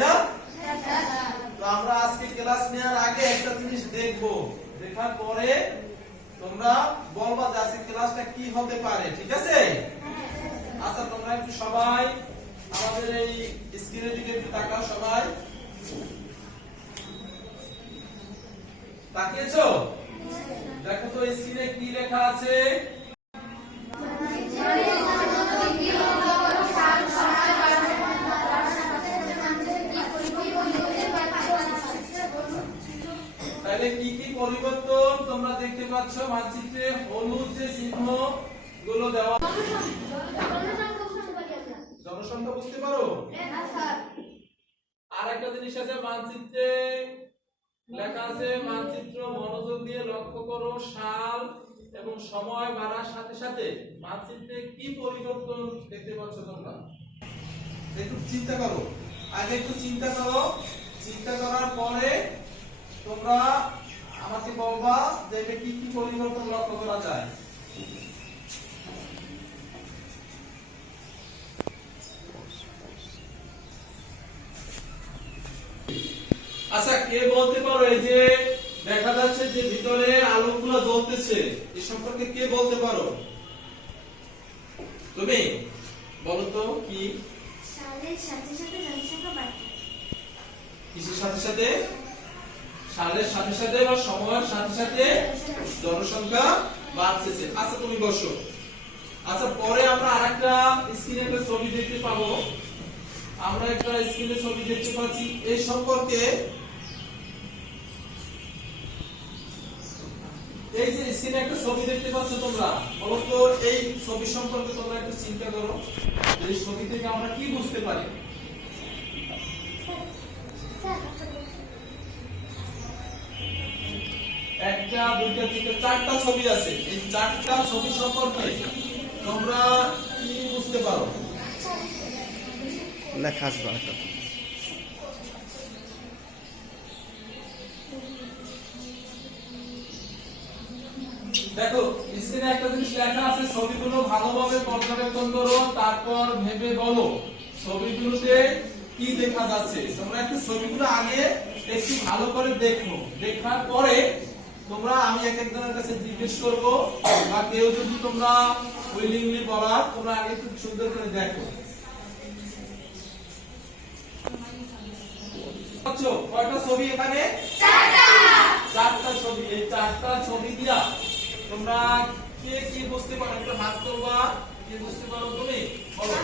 না? তো আমরা আজকে ক্লাস নেওয়ার আগে একটা জিনিস দেখবো, দেখার পরে তোমরা বলবা যে আজকে ক্লাসটা কি হতে পারে, ঠিক আছে? আচ্ছা তোমরা একটু সবাই আমাদের এই স্ক্রিনের দিকে একটু তাকাও, সবাই তাকিয়েছো? দেখো তো স্ক্রিনে কি লেখা আছে? তাহলে কি কি পরিবর্তন তোমরা দেখতে পাচ্ছ মানচিত্রে? হলুদ যে চিহ্ন গুলো দেওয়া, জনসংখ্যা বুঝতে পারো? আর একটা জিনিস আছে মানচিত্রে লেখা আছে, মানচিত্র মনোযোগ দিয়ে লক্ষ্য করো, সাল এবং সময় বাড়ার সাথে সাথে মানচিত্রে কি পরিবর্তন দেখতে পাচ্ছ তোমরা? একটু চিন্তা করো, আগে একটু চিন্তা করো, চিন্তা করার পরে তোমরা আমাকে বলবা যে এটা কি কি পরিবর্তন লক্ষ্য করা যায়। আচ্ছা কে বলতে পারো এই যে দেখা যাচ্ছে যে ভিতরে আলোগুলো জ্বলতেছে, এই সম্পর্কে কে বলতে পারো? তুমি বলো তো কি? সালের সাথে সাথে জনসংখ্যা বাড়ছে। কিসের সাথে সাথে? সালের সাথে সাথে বা সময়ের সাথে সাথে জনসংখ্যা বাড়তেছে। আচ্ছা তুমি বসো। আচ্ছা পরে আমরা আরেকটা স্ক্রিনে একটা ছবি দেখতে পাবো, আমরা একটা স্ক্রিনে ছবি দেখতে পাচ্ছি এই সম্পর্কে। এই যে স্ক্রিনে একটা ছবি দেখতে পাচ্ছ তোমরা, বলো তো এই ছবি সম্পর্কে তোমরা একটু চিন্তা করো, এই ছবি থেকে আমরা কি বুঝতে পারি? একটা দুইটা তিনটা চারটা ছবি আছে, এই চারটা ছবি সম্পর্কে তোমরা কি বুঝতে পারো? লেখা আসবে একটা। দেখো স্ক্রিনে একটা জিনিস লেখা আছে, ছবিগুলো ভালোভাবে পর্যবেক্ষণ করো, তারপর ভেবে বলো ছবিগুলোতে কি দেখা যাচ্ছে। তোমরা একটু ছবিগুলো আগে একটু ভালো করে দেখো, দেখার পরে তোমরা আমি এক একজনের কাছে জিজ্ঞেস করব, বা কেউ যদি তোমরা উইলিংলি বলার, তোমরা আগে একটু সুন্দর করে দেখো। কয়টা ছবি এখানে? চারটা ছবি। এই চারটা ছবি দিয়া তোমরা কে কি বুঝতে পারো? একটু হাত তোলবা, কে বুঝতে পারো তুমি? বলো।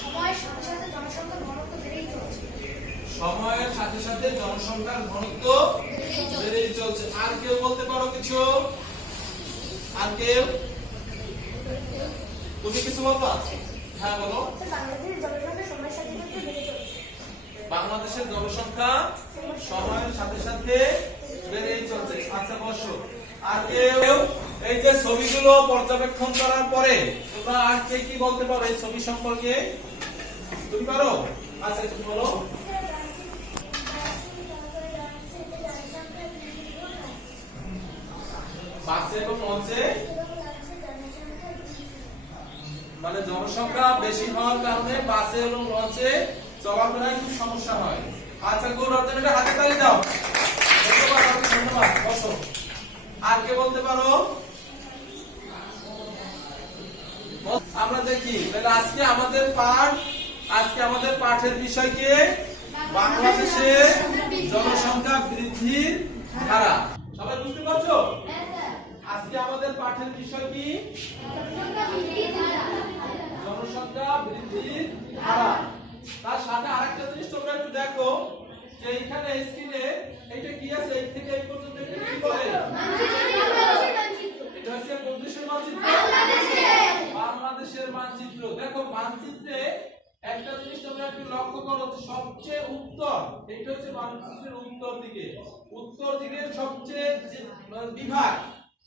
সময়ের সাথে সাথে জনসংখ্যার ঘনত্ব বেড়েই চলছে। সময়ের সাথে সাথে জনসংখ্যার ঘনত্ব বেড়েই চলছে। আর কেউ বলতে পারো কিছু? আর কেউ? তুমি কিছু বলবা? হ্যাঁ বলো। বাংলাদেশের জনসংখ্যা সময়ের সাথে সাথে বেড়েই চলছে। বাংলাদেশের জনসংখ্যা সময়ের সাথে সাথে বেড়েই চলছে। আচ্ছা বসো। আর কেউ এই যে ছবিগুলো পর্যবেক্ষণ করার পরে তোমরা আর কে কি বলতে পারো এই ছবি সম্পর্কে? তুমি পারো? আচ্ছা তুমি বলো। বাসে এবং লঞ্চে মানে জনসংখ্যা বেশি হওয়ার কারণে বাসে এবং লঞ্চে চলাফেরায় খুব সমস্যা হয়। আচ্ছা গুড, আপনারা হাতে তালি দাও। ধন্যবাদ, ধন্যবাদ। বসো। আর কে বলতে পারো? আমরা দেখি তাহলে আজকে আমাদের পাঠের বিষয় কি? বাংলাদেশের জনসংখ্যা বৃদ্ধির হার। সবাই বুঝতে পারছো? আজকে আমাদের পাঠের বিষয় কি? জনসংখ্যা বৃদ্ধির হার। তার সাথে আরেকটা জিনিস তোমরা একটু দেখো যে এইখানে স্ক্রিনে এটা কি আছে, এই থেকে এই পর্যন্ত এটা কি বলে? এটা হচ্ছে কোন দেশের মানচিত্র? বাংলাদেশের মানচিত্র। দেখো মানচিত্রে একটা জিনিস তোমরা একটু লক্ষ্য করো, সবচেয়ে উত্তর, এটা হচ্ছে মানচিত্রের উত্তর দিকে, উত্তর দিকের সবচেয়ে বিভাগ,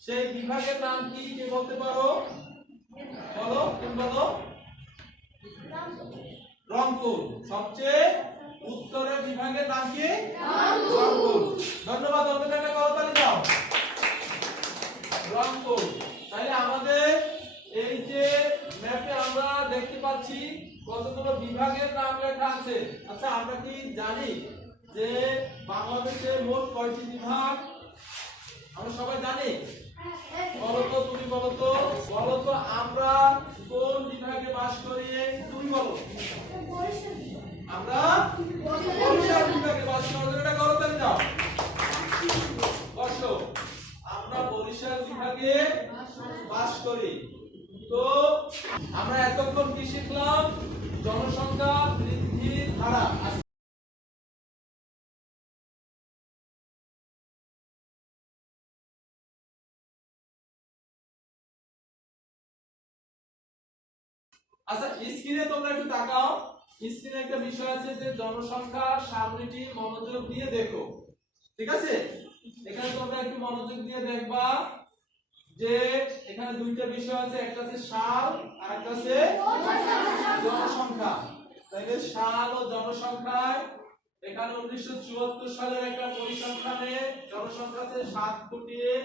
সেই বিভাগের নাম কি? কে বলতে পারো? বলো, তুমি বলো। রংপুর। সবচেয়ে উত্তরের বিভাগের নাম কি? রংপুর। ধন্যবাদ, আপনাদের একটা করতালি দাও। রংপুর। তাহলে আমাদের এই যে ম্যাপে আমরা দেখতে পাচ্ছি কতগুলো বিভাগের নাম লেখা আছে। আচ্ছা আমরা কি জানি যে বাংলাদেশে মোট কয়টি বিভাগ? আমরা সবাই জানি। বলো তো, তুমি বলো তো, আমরা কোন বিভাগে বাস করি? তুমি বলো। আমরা বরিশাল বিভাগে বাস করি। এটা করতালি দাও। বসো। আমরা বরিশাল বিভাগে বাস করি। তো আমরা এতক্ষণ কি শিখলাম? জনসংখ্যা বৃদ্ধির হার। আচ্ছা স্ক্রিনে তোমরা একটু তাকাও। স্ক্রিনে একটা বিষয় আছে যে জনসংখ্যা সারণীটি মনোযোগ দিয়ে দেখো। ঠিক আছে? এখানে তোমরা একটু মনোযোগ দিয়ে দেখবা যে এখানে দুইটা বিষয় আছে, একটা আছে সাল আর একটা আছে জনসংখ্যা। তাহলে সাল ও জনসংখ্যায় এখানে 1974 সালের একটা পরিসংখ্যানে জনসংখ্যা আছে 7,64,00,000।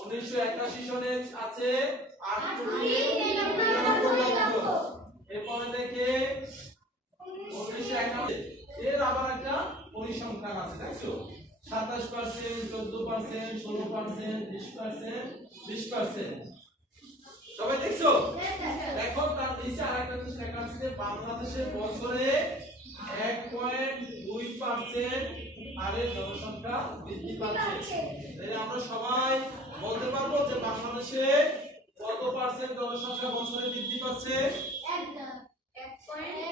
1981 সনে আছে 8,99,00,000। এরপরে দেখে 1991 এর আবার একটা পরিসংখ্যান আছে, দেখছো? 27%, 14%, 16%, 20%, 20%। সবাই দেখছো? এখন তার নিচে আরেকটা জিনিস লেখা আছে যে বাংলাদেশে বছরে 1.2% হারে জনসংখ্যা বৃদ্ধি পাচ্ছে। তাহলে আমরা সবাই বলতে পারবো যে বাংলাদেশে কত পার্সেন্ট জনসংখ্যা বছরে বৃদ্ধি পাচ্ছে?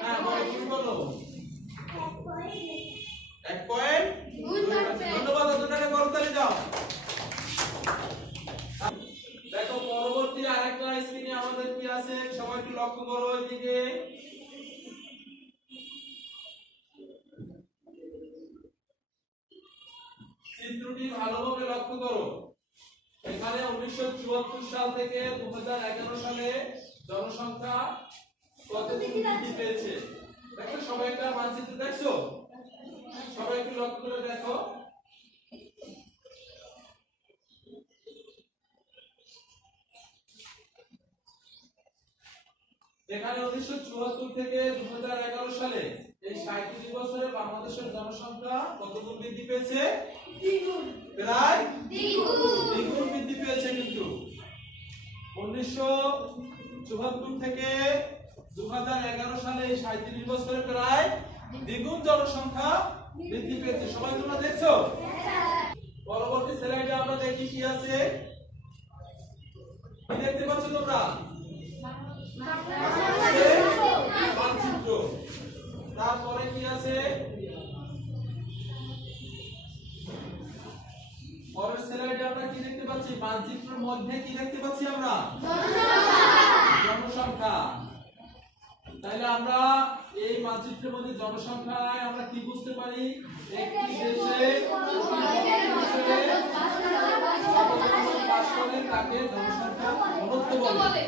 হ্যাঁ, বলো 1.2%। ধন্যবাদ, আপনাকে করতালি দাও। দেখো পরবর্তী আরেকটা স্ক্রিনে আমাদের কি আছে সবাই একটু লক্ষ্য করো এইদিকে। চিত্রটি ভালোভাবে লক্ষ্য করো। এখানে 1974 সাল থেকে 2011 সালে জনসংখ্যা কতটুকু বৃদ্ধি পেয়েছে দেখো। সবাই একটা মানচিত্র দেখছো? সবাই একটু লক্ষ্য করে দেখো। এখানে 1974 থেকে 2011 সালে এই 37 বছরে বাংলাদেশের জনসংখ্যা কতটুকু বৃদ্ধি পেয়েছে? প্রায় দ্বিগুণ বৃদ্ধি পেয়েছে। কিন্তু 1974 থেকে 2011 সালে এই 37 বছরে প্রায় দ্বিগুণ জনসংখ্যা বৃদ্ধি পেয়েছে। সবাই তোমরা দেখছো? পরবর্তী স্লাইডে আমরা দেখি কি আছে। কি দেখতে পাচ্ছ তোমরা? মানচিত্র। তারপরে কি আছে? পরের স্লাইডে আমরা কি দেখতে পাচ্ছি? মানচিত্রের মধ্যে কি দেখতে পাচ্ছি আমরা? জনসংখ্যা। তাহলে আমরা এই মানচিত্রের মধ্যে জনসংখ্যায় আমরা কি বুঝতে পারি? একটি দেশে বাস করে তাকে জনসংখ্যার ঘনত্ব বলে।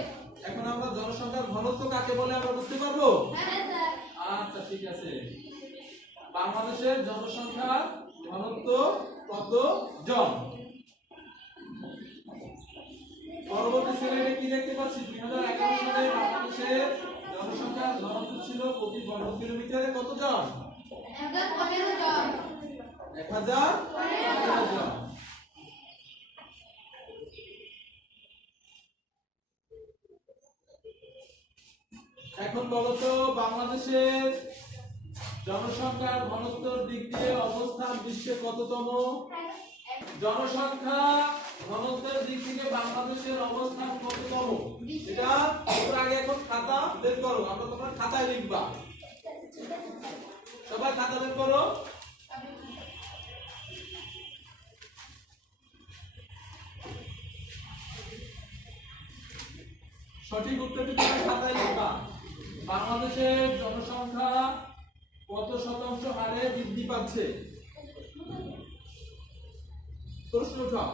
এখন আমরা জনসংখ্যার ঘনত্ব কাকে বলে আমরা বুঝতে পারবো? আচ্ছা ঠিক আছে। বাংলাদেশের জনসংখ্যার ঘনত্ব কত জন? পরবর্তী স্লাইডে কি দেখতে পাচ্ছি? 2011 সালে বাংলাদেশের জনসংখ্যার ঘনত্ব ছিল প্রতি বর্গ কিলোমিটারে কত জন? 1015 জন। 1015 জন। এখন বলতো বাংলাদেশের জনসংখ্যার ঘনত্বের দিক দিয়ে অবস্থান বিশ্বে কততম? জনসংখ্যা ঘনত্বের দিক থেকে বাংলাদেশের অবস্থান কততম? এটা তোমরা আগে এখন খাতা বের করো। আমরা তোমরা খাতায় লিখবা। সবাই খাতা বের করো। সঠিক উত্তরটি তোমরা খাতায় লিখবা। বাংলাদেশের জনসংখ্যা কত শতাংশ হারে বৃদ্ধি পাচ্ছে? প্রশ্ন উঠাও।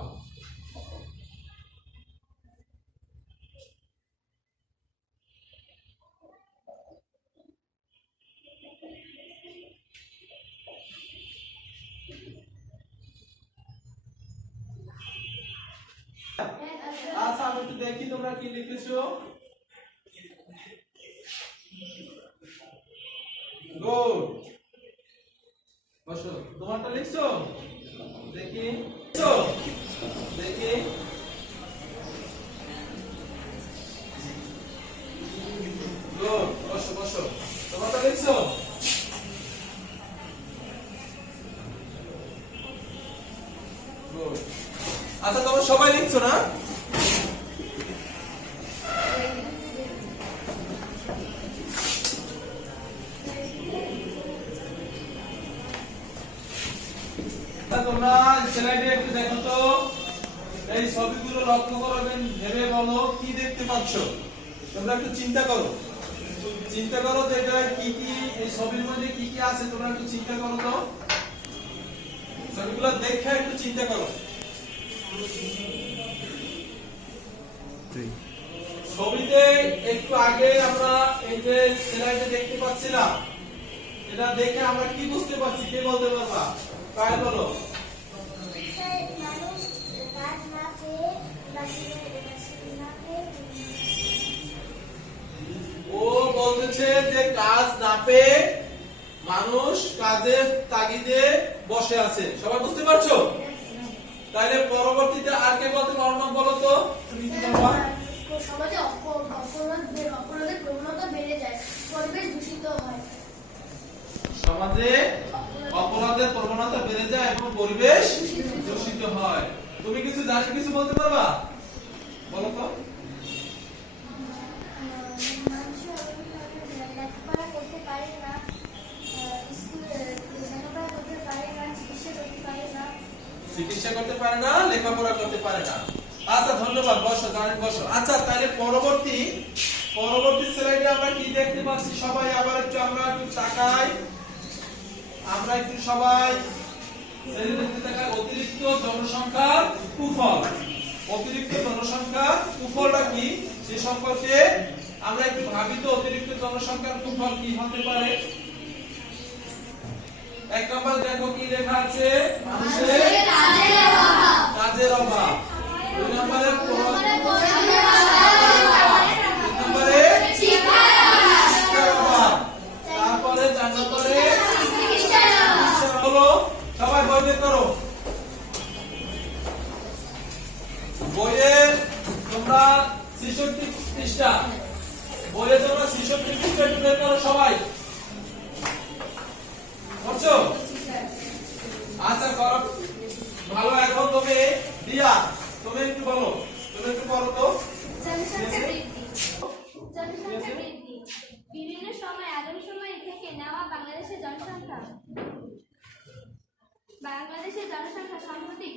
আচ্ছা আমি একটু দেখি তোমরা কি লিখেছো। গুড। বসো, তোমারটা লিখছো দেখি, লিখছো দেখি। গুড, বসো বসো, তোমারটা লিখছো। গুড। আচ্ছা তোমরা সবাই লিখছো না? তোমরা স্লাইডে একটু দেখো তো, এই ছবিগুলো লক্ষ্য করবেন, ভেবে বলো কি দেখতে পাচ্ছ। তোমরা একটু চিন্তা করো, চিন্তা করো যে এটা কি কি, এই ছবির মধ্যে কি কি আছে। তোমরা একটু চিন্তা করো তো, ছবিগুলো দেখে একটু চিন্তা করো। ছবিতে একটু আগে আমরা এই যে স্লাইডে দেখতে পাচ্ছিলাম, এটা দেখে আমরা কি বুঝতে পারছি, কে বলতে পারবা? কাই বলো। মানুষ কাজ না পেয়ে ও বলতেছে যে কাজ না পেয়ে মানুষ কাজের তাগিদে বসে আছে। সবাই বুঝতে পারছো? তাহলে পরবর্তীতে আর কে বলতে পারো? বলো তো তুমি কি বলবা? সমাজে অপরাধের প্রবণতা বেড়ে যায়, পরিবেশ দূষিত হয়। সমাজে অপরাধের প্রবণতা বেড়ে যায় এবং পরিবেশ দূষিত হয়। তুমি কিছু জানি, কিছু বলতে পারবা? বলো তো। মানুষ লেখাপড়া করতে পারে না, লেখাপড়া করতে পারে না, চিকিৎসা করতে পারে না। চিকিৎসা করতে পারে না, লেখাপড়া করতে পারে না। আচ্ছা ধন্যবাদ, বসো জানেন, বসো। আচ্ছা তাহলে পরবর্তী স্লাইডে আমরা কি দেখতে পাচ্ছি? সবাই আবার একটু আমরা একটু তাকাই, আমরা একটু সবাই স্লাইডে তাকাই। অতিরিক্ত জনসংখ্যার কুফল। অতিরিক্ত জনসংখ্যার কুফলটা কি সে সম্পর্কে আমরা একটু ভাবি তো। অতিরিক্ত জনসংখ্যার কুফল কি হতে পারে? এক নম্বর দেখো কি লেখা আছে, মানুষের কাজের অভাব। দুই নম্বরে শিক্ষার অভাব। তারপরে 4 নম্বরে হলো, সবাই বই বের করো। বইয়ের তোমরা 66 পৃষ্ঠা, বইয়ে তোমরা 66 পৃষ্ঠা বের করো সবাই। করছো? আচ্ছা করো, ভালো। এখন তুমি দিয়া, তুমি একটু বলো, তুমি একটু বলো তো। জনসংখ্যা বৃদ্ধি বিভিন্ন সময় আদমশুমারি থেকে নেওয়া বাংলাদেশের জনসংখ্যা সম্প্রতি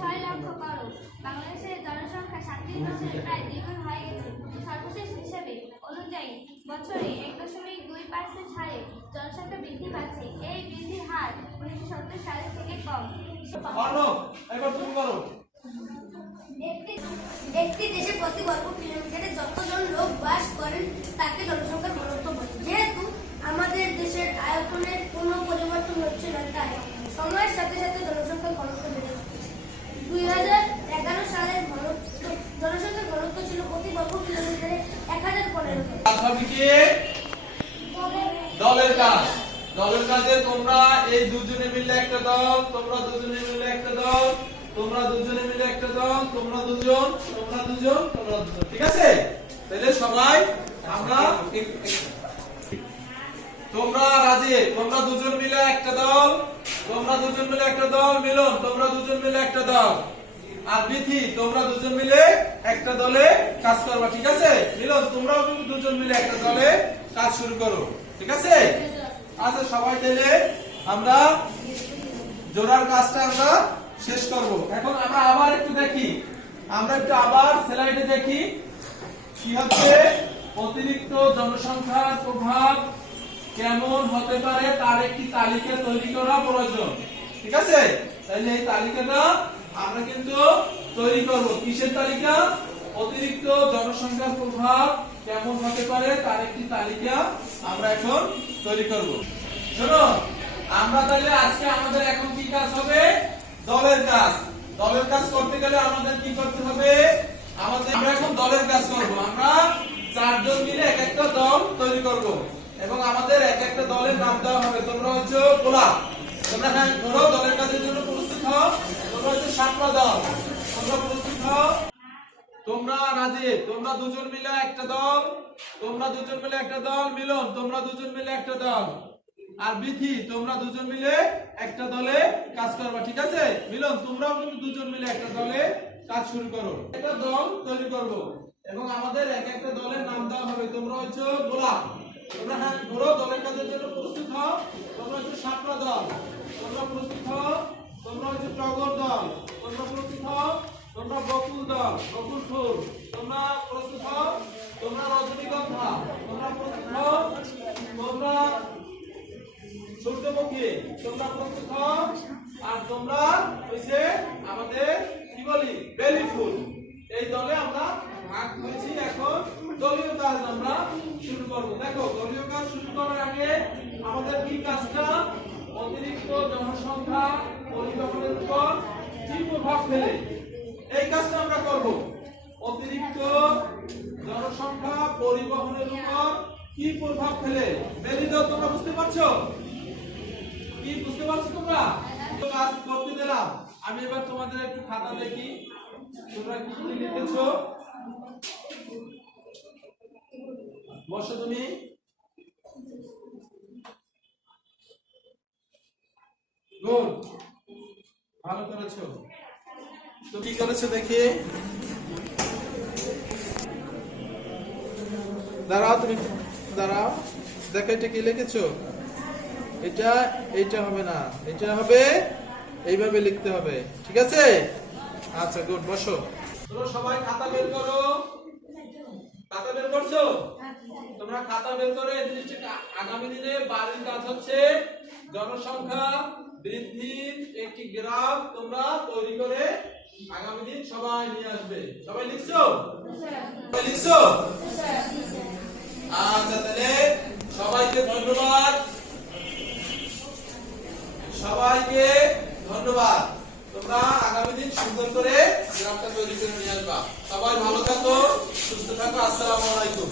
6 লক্ষ করোড়। বাংলাদেশের জনসংখ্যা 37 বছরে প্রায় দ্বিগুণ হয়ে গেছে। সর্বশেষ হিসাবে অনুযায়ী বছরে 1.2% হারে জনসংখ্যা বৃদ্ধি পাচ্ছে। এই বৃদ্ধির হার 1970 সালের থেকে কম। অর্ণব, এবার তুমি করো। একটি দেশে প্রতি বর্গ কিলোমিটারে যতজন লোক বাস করেন তাকে জনসংখ্যার ঘনত্ব বলে। যেহেতু আমাদের দেশের আয়তনের কোনো পরিবর্তন হচ্ছে না, তাই সময়ের সাথে সাথে জনসংখ্যার ঘনত্ব বেড়ে যাচ্ছে। 2011 সালের জনসংখ্যার ঘনত্ব ছিল প্রতি বর্গ কিলোমিটারে 1015। কাজ হবে কি? দলের কাজ। দলের কাজে তোমরা এই দুজনে মিলে একটা দল, তোমরা দুজনে মিলে একটা দল, তোমরা দুজনে মিলে একটা দল, তোমরা দুজন, তোমরা দুজন, তোমরা দুজন। ঠিক আছে? তাহলে সবাই আমরা তোমরা রাজি, তোমরা দুজন মিলে একটা দল, তোমরা দুজন মিলে একটা দল। মিলন, তোমরা দুজন মিলে একটা দল। আর বিথি, তোমরা দুজন মিলে একটা দলে কাজ করবা। ঠিক আছে? মিলন, তোমরাও কিন্তু দুজন মিলে একটা দলে কাজ শুরু করো। ঠিক আছে? আচ্ছা সবাই তাহলে আমরা জোড়ার কাজটা আমরা শেষ করব। এখন আমরা আবার একটু দেখি, আমরা একটু আবার স্লাইডে দেখি কি হচ্ছে। অতিরিক্ত জনসংখ্যার প্রভাব কেমন হতে পারে তার একটি তালিকা তৈরি করা প্রয়োজন। ঠিক আছে? তাহলে এই তালিকাটা আমরা কিন্তু তৈরি করব। কিসের তালিকা? অতিরিক্ত জনসংখ্যার প্রভাব কেমন হতে পারে তার একটি তালিকা আমরা এখন তৈরি করব। শোনো, আমরা তাহলে আজকে আমাদের এখন কি কাজ হবে? দলের কাজ। দলের কাজ করতে গেলে আমাদের কি করতে হবে? আমরা এখন দলের কাজ করব। আমরা 4 জন মিলে এক একটা দল তৈরি করব। এবং আমাদের এক একটা দলের নাম দেওয়া হবে। তোমরা হচ্ছে গোলাপ, তোমরা হ্যাঁ ধরো দলের কাজের জন্য প্রস্তুত হও। তোমরা হচ্ছে সাপলা দল, তোমরা প্রস্তুত হও। তোমরা রাজীব, তোমরা দুজন মিলে একটা দল, তোমরা দুজন মিলে একটা দল। মিলন, তোমরা দুজন মিলে একটা দল। আর বিথি, তোমরা দুজন মিলে একটা দলে কাজ করবা, ঠিক আছে? মিলন, তোমরাও কিন্তু দুজন মিলে একটা দলে কাজ শুরু করো। একটা দল তৈরি করব এবং আমাদের এক একটা দলের নাম দেওয়া হবে। তোমরা হচ্ছে গোলাপ, তোমরা হ্যাঁ ধরো দলের কাজের জন্য প্রস্তুত হও। তোমরা হচ্ছে সাপলা দল, তোমরা প্রস্তুত হও। তোমরা হচ্ছে টগর দল, তোমরা প্রস্তুত হও। তোমরা বকুল দল, বকুল ফুল, তোমরা প্রস্তুত হও। তোমরা রজনীগন্ধা, তোমরা প্রস্তুত হও। তোমরা সূর্যমুখী, তোমরা প্রস্তুত হও। আর তোমরা হইছে আমাদের কি বলি বেলি ফুল। এই দলে আমরা ভাগ হয়েছি। এখন দলীয় কাজ আমরা শুরু করব। দেখো, দলীয় কাজ শুরু করার আগে আমাদের কি কাজটা, অতিরিক্ত জনসংখ্যা পরিবহনের উপর কি প্রভাব ফেলে এই কাজটা আমরা করব। অতিরিক্ত জনসংখ্যা পরিবহনের উপর কি প্রভাব ফেলে বেলি দল, তোমরা বুঝতে পারছো? কি বুঝতে পারছো তোমরা? কাজ করতে দিলাম। আমি এবার তোমাদের একটু খাতা দেখি তোমরা কি কি লিখেছো। বসো তুমি। গুড, ভালো করেছো। তো কি করেছো দেখি? দাঁড়াও, তুমি দাঁড়াও, দেখো এটা কি লিখেছো। এটা হবে না, এটা হবে এইভাবে লিখতে হবে, ঠিক আছে? আচ্ছা গুড, বসো। তোমরা সবাই খাতা বের করো। খাতা বের করছো? তোমরা খাতা বের করে এই জিনিসটা আগামী দিনে বাড়ির কাজ হচ্ছে জনসংখ্যা বৃদ্ধির একটি গ্রাফ তোমরা তৈরি করে আগামী দিন সবাই নিয়ে আসবে। সবাই লিখছো? সবাই লিখছো? আচ্ছা, তাহলে সবাইকে ধন্যবাদ, সবাইকে ধন্যবাদ। তোমরা আগামী দিন সুন্দর করে গ্রাফটা তৈরি করে নিয়ে আসবা। সবাই ভালো থাকো, সুস্থ থাকো। আসসালামু আলাইকুম।